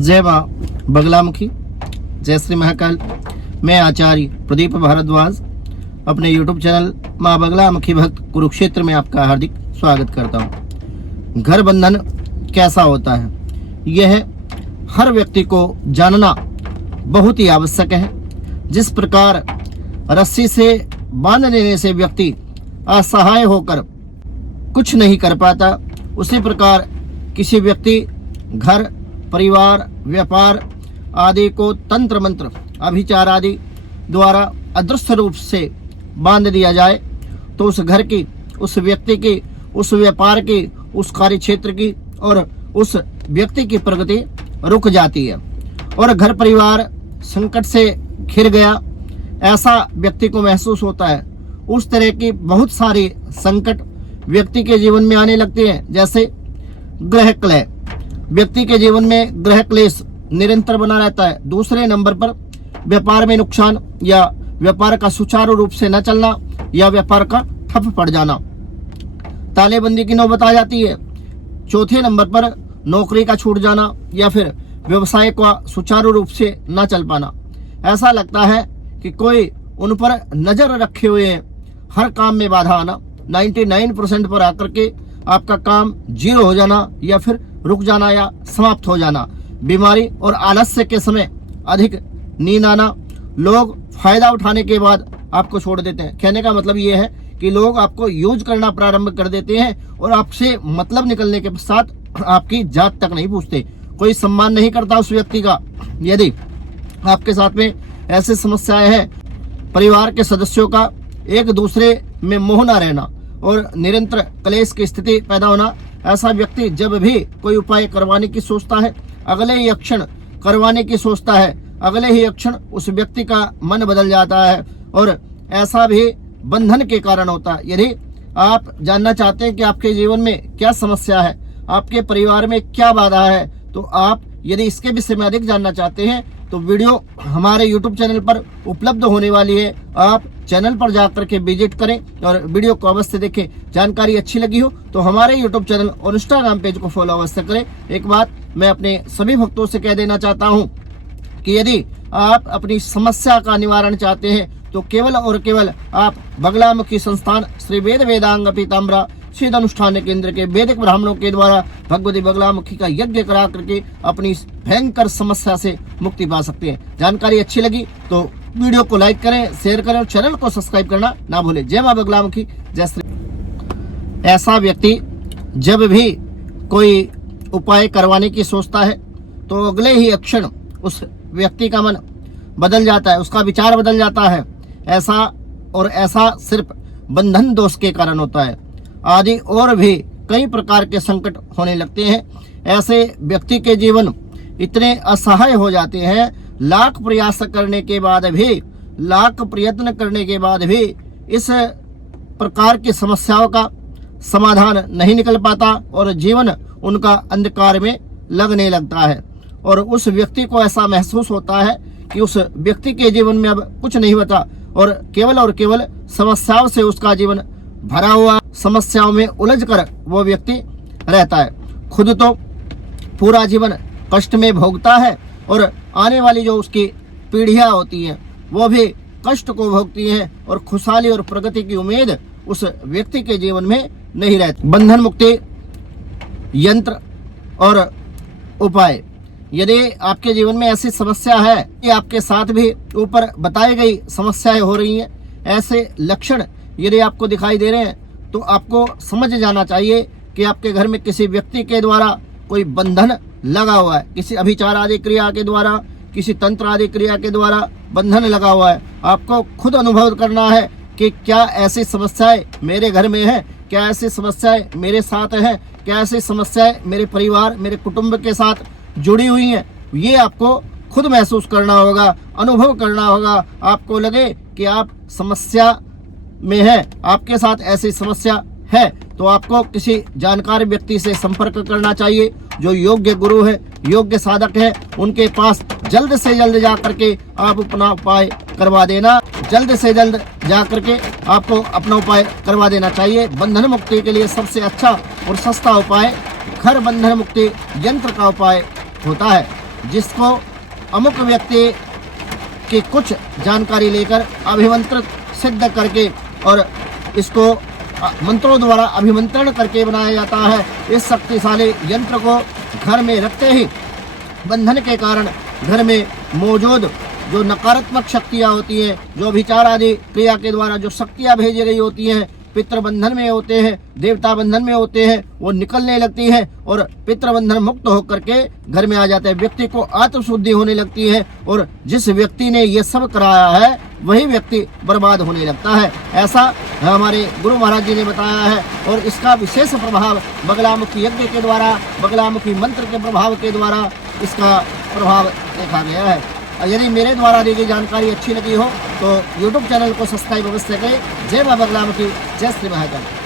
जय माँ बगलामुखी, जय श्री महाकाल। मैं आचार्य प्रदीप भारद्वाज अपने YouTube चैनल माँ बगलामुखी भक्त कुरुक्षेत्र में आपका हार्दिक स्वागत करता हूँ। घर बंधन कैसा होता है, यह हर व्यक्ति को जानना बहुत ही आवश्यक है। जिस प्रकार रस्सी से बांध देने से व्यक्ति असहाय होकर कुछ नहीं कर पाता, उसी प्रकार किसी व्यक्ति घर, परिवार, व्यापार आदि को तंत्र मंत्र, अभिचार आदि द्वारा अदृश्य रूप से बांध दिया जाए तो उस घर की, उस व्यक्ति की, उस व्यापार की, उस कार्य क्षेत्र की और उस व्यक्ति की प्रगति रुक जाती है और घर परिवार संकट से घिर गया, ऐसा व्यक्ति को महसूस होता है। उस तरह की बहुत सारी संकट व्यक्ति के जीवन में आने लगते हैं। जैसे ग्रह क्लेश, व्यक्ति के जीवन में ग्रह क्लेश निरंतर बना रहता है। दूसरे नंबर पर व्यापार में नुकसान या व्यापार का सुचारू रूप से न चलना या व्यापार का ठप पड़ जाना, तालेबंदी की नौबत आ जाती है। चौथे नंबर पर नौकरी का छूट जाना या फिर व्यवसाय का सुचारू रूप से न चल पाना। ऐसा लगता है कि कोई उन पर नजर रखे हुए है। हर काम में बाधा आना, 99% पर आकर के आपका काम 0 हो जाना या फिर रुक जाना या समाप्त हो जाना। बीमारी और आलस्य के समय अधिक नींद आना। लोग फायदा उठाने के बाद आपको छोड़ देते हैं। कहने का मतलब ये है कि लोग आपको यूज करना प्रारंभ कर देते हैं और आपसे मतलब निकलने के पश्चात आपकी जात तक नहीं पूछते। कोई सम्मान नहीं करता उस व्यक्ति का। यदि आपके साथ में ऐसी समस्याएं हैं, परिवार के सदस्यों का एक दूसरे में मोह न रहना और निरंतर क्लेश की स्थिति पैदा होना, ऐसा व्यक्ति जब भी कोई उपाय करवाने की सोचता है, अगले ही क्षण करवाने की सोचता है, अगले ही क्षण उस व्यक्ति का मन बदल जाता है और ऐसा भी बंधन के कारण होता है। यदि आप जानना चाहते हैं कि आपके जीवन में क्या समस्या है, आपके परिवार में क्या बाधा है, तो आप यदि इसके विषय में अधिक जानना चाहते हैं तो वीडियो हमारे YouTube चैनल पर उपलब्ध होने वाली है। आप चैनल पर जाकर के विजिट करें और वीडियो को अवश्य देखें। जानकारी अच्छी लगी हो तो हमारे YouTube चैनल और इंस्टाग्राम पेज को फॉलो अवश्य करें। एक बात मैं अपने सभी भक्तों से कह देना चाहता हूं कि यदि आप अपनी समस्या का निवारण चाहते हैं तो केवल और केवल आप बगलामुखी संस्थान श्री वेद वेदांग पीताम्बरा सिद्ध अनुष्ठान केंद्र के वैदिक ब्राह्मणों के द्वारा भगवती बगलामुखी का यज्ञ करा करके अपनी भयंकर समस्या से मुक्ति पा सकते हैं। जानकारी अच्छी लगी तो वीडियो को लाइक करें, शेयर करें और चैनल को सब्सक्राइब करना ना भूलें। जय मां बगलामुखी, जय श्री। ऐसा व्यक्ति जब भी कोई उपाय करवाने की सोचता है तो अगले ही क्षण उस व्यक्ति का मन बदल जाता है, उसका विचार बदल जाता है। ऐसा सिर्फ बंधन दोष के कारण होता है। आदि और भी कई प्रकार के संकट होने लगते हैं। ऐसे व्यक्ति के जीवन इतने असहाय हो जाते हैं, लाख प्रयास करने के बाद भी, लाख प्रयत्न करने के बाद भी इस प्रकार की समस्याओं का समाधान नहीं निकल पाता और जीवन उनका अंधकार में लगने लगता है और उस व्यक्ति को ऐसा महसूस होता है कि उस व्यक्ति के जीवन में अब कुछ नहीं बचा और केवल समस्याओं से उसका जीवन भरा हुआ, समस्याओं में उलझकर वो व्यक्ति रहता है। खुद तो पूरा जीवन कष्ट में भोगता है और आने वाली जो उसकी पीढ़ियां होती हैं वो भी कष्ट को भोगती हैं और खुशहाली और प्रगति की उम्मीद उस व्यक्ति के जीवन में नहीं रहती। बंधन मुक्ति यंत्र और उपाय, यदि आपके जीवन में ऐसी समस्या है कि आपके साथ भी ऊपर बताई गई समस्याएं हो रही हैं, ऐसे लक्षण यदि आपको दिखाई दे रहे हैं तो आपको समझ जाना चाहिए कि आपके घर में किसी व्यक्ति के द्वारा कोई बंधन लगा हुआ है। किसी अभिचार आदि क्रिया के द्वारा, किसी तंत्र आदि क्रिया के द्वारा बंधन लगा हुआ है। आपको खुद अनुभव करना है कि क्या ऐसी समस्याएं मेरे घर में है, क्या ऐसी समस्याएं मेरे साथ है, क्या ऐसी समस्याएं मेरे परिवार, मेरे कुटुंब के साथ जुड़ी हुई हैं। ये आपको खुद महसूस करना होगा, अनुभव करना होगा। आपको लगे कि आप समस्या में है, आपके साथ ऐसी समस्या है तो आपको किसी जानकार व्यक्ति से संपर्क करना चाहिए जो योग्य गुरु है, योग्य साधक है। उनके पास जल्द से जल्द जा करके आप अपना उपाय करवा देना। जल्द से जल्द जा करके आपको अपना उपाय करवा देना चाहिए। बंधन मुक्ति के लिए सबसे अच्छा और सस्ता उपाय घर बंधन मुक्ति यंत्र का उपाय होता है। जिसको अमुक व्यक्ति की कुछ जानकारी लेकर अभिमंत्रित सिद्ध करके और इसको मंत्रों द्वारा अभिमंत्रण करके बनाया जाता है। इस शक्तिशाली यंत्र को घर में रखते ही बंधन के कारण घर में मौजूद जो नकारात्मक शक्तियाँ होती हैं, जो विचार आदि क्रिया के द्वारा जो शक्तियाँ भेजी गई होती हैं, पितृ बंधन में होते हैं, देवता बंधन में होते हैं, वो निकलने लगती है और पितृ बंधन मुक्त होकर के घर में आ जाते हैं। व्यक्ति को आत्मशुद्धि होने लगती है और जिस व्यक्ति ने ये सब कराया है वही व्यक्ति बर्बाद होने लगता है। ऐसा हमारे गुरु महाराज जी ने बताया है और इसका विशेष प्रभाव बगलामुखी यज्ञ के द्वारा, बगलामुखी मंत्र के प्रभाव के द्वारा इसका प्रभाव देखा गया है। यदि मेरे द्वारा दी गई जानकारी अच्छी लगी हो तो YouTube चैनल को सब्सक्राइब अवश्य करें। जय मां बगलामुखी, जय श्री महाकाल।